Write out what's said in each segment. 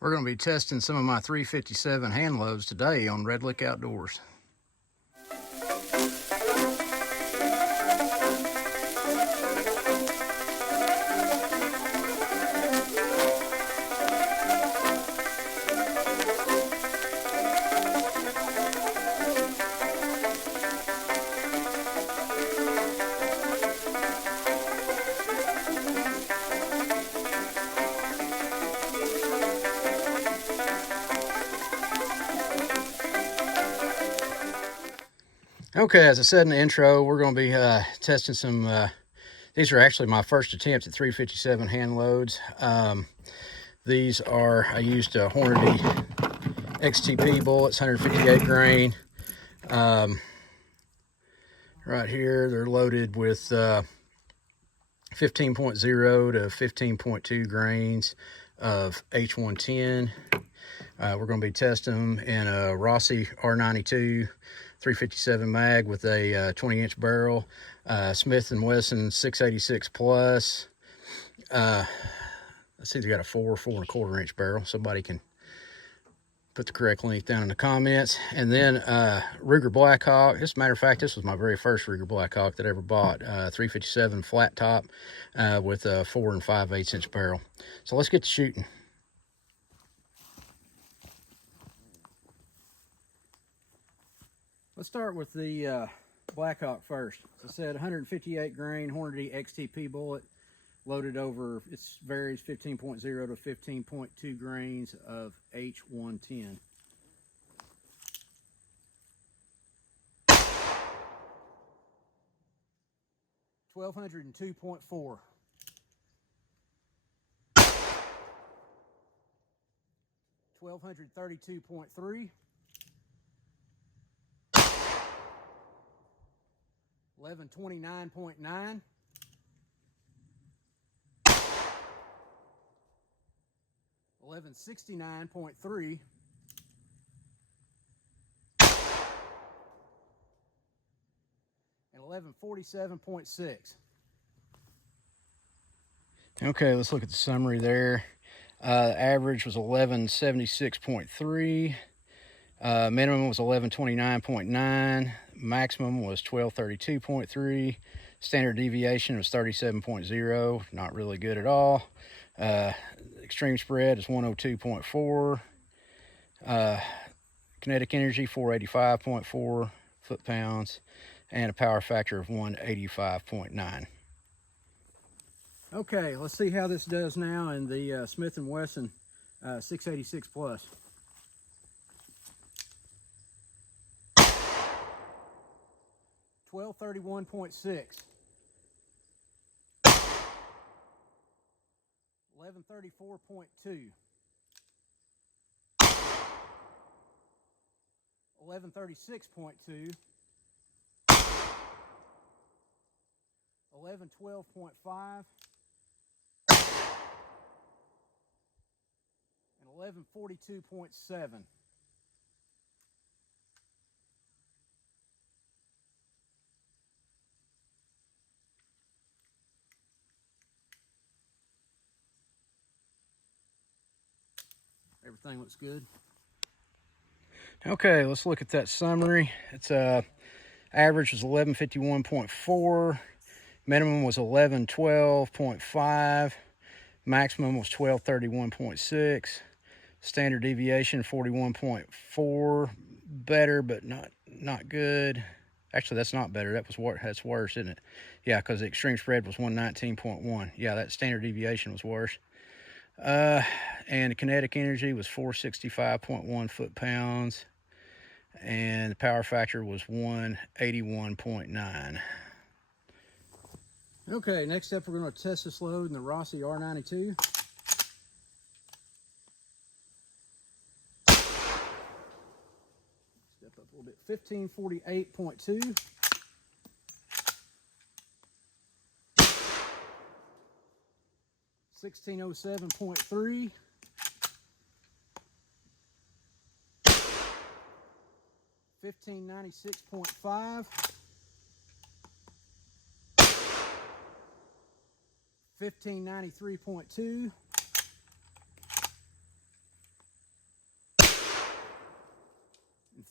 We're going to be testing some of my 357 hand loads today on Red Lick Outdoors. Okay, as I said in the intro, we're going to be testing some, these are actually my first attempts at 357 hand loads. These are, I used a Hornady XTP bullets, 158 grain. Right here, they're loaded with 15.0 to 15.2 grains of H110. We're going to be testing them in a Rossi R92 357 mag with a 20-inch barrel, Smith & Wesson 686 plus. Let's see if they got a 4.25 inch barrel. Somebody can put the correct length down in the comments. And then Ruger Blackhawk. As a matter of fact, this was my very first Ruger Blackhawk that I ever bought. 357 flat top with a 4 5/8 inch barrel. So let's get to shooting. Let's start with the Blackhawk first. As I said, 158 grain Hornady XTP bullet, loaded over, it varies 15.0 to 15.2 grains of H110. $1,202.4. $1,232.3. 1129.9, 1169.3, and 1147.6. Okay, let's look at the summary there. Average was 1176.3. Minimum was 1129.9. Maximum was 1232.3. Standard deviation was 37.0. Not really good at all. Extreme spread is 102.4. Kinetic energy 485.4 foot-pounds, and a power factor of 185.9. Okay, let's see how this does now in the Smith & Wesson 686 plus. 1231.6, 1134.2, 1136.2, 1112.5, and 1142.7. Everything looks good. Okay, let's look at that summary. It's average was 1151.4, minimum was 1112.5, maximum was 1231.6, standard deviation 41.4, better but not good. Actually, that's not better. That's worse, isn't it? Yeah, because the extreme spread was 119.1. Yeah, that standard deviation was worse. And the kinetic energy was 465.1 foot-pounds, and the power factor was 181.9. Okay, next up we're going to test this load in the Rossi R92. Step up a little bit. 1548.2. 1607.3, 1596.5, 1593.2,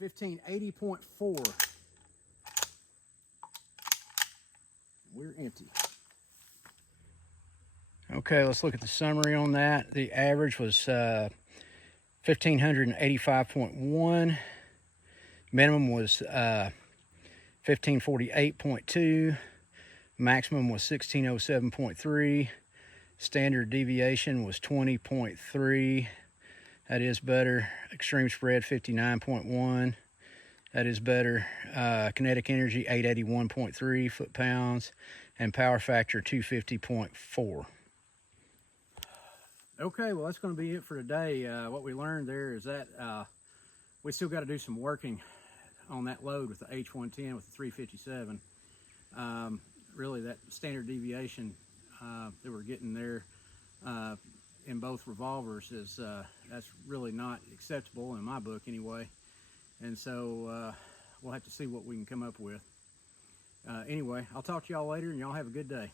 1580.4. We're empty. Okay, let's look at the summary on that. The average was 1585.1. Minimum was 1548.2. Maximum was 1607.3. Standard deviation was 20.3. That is better. Extreme spread 59.1. That is better. Kinetic energy 881.3 foot-pounds. And power factor 250.4. Okay, well, that's going to be it for today. What we learned there is that we still got to do some working on that load with the H110 with the 357. Really, that standard deviation that we're getting there in both revolvers is that's really not acceptable in my book anyway. And so we'll have to see what we can come up with. Anyway, I'll talk to y'all later, and y'all have a good day.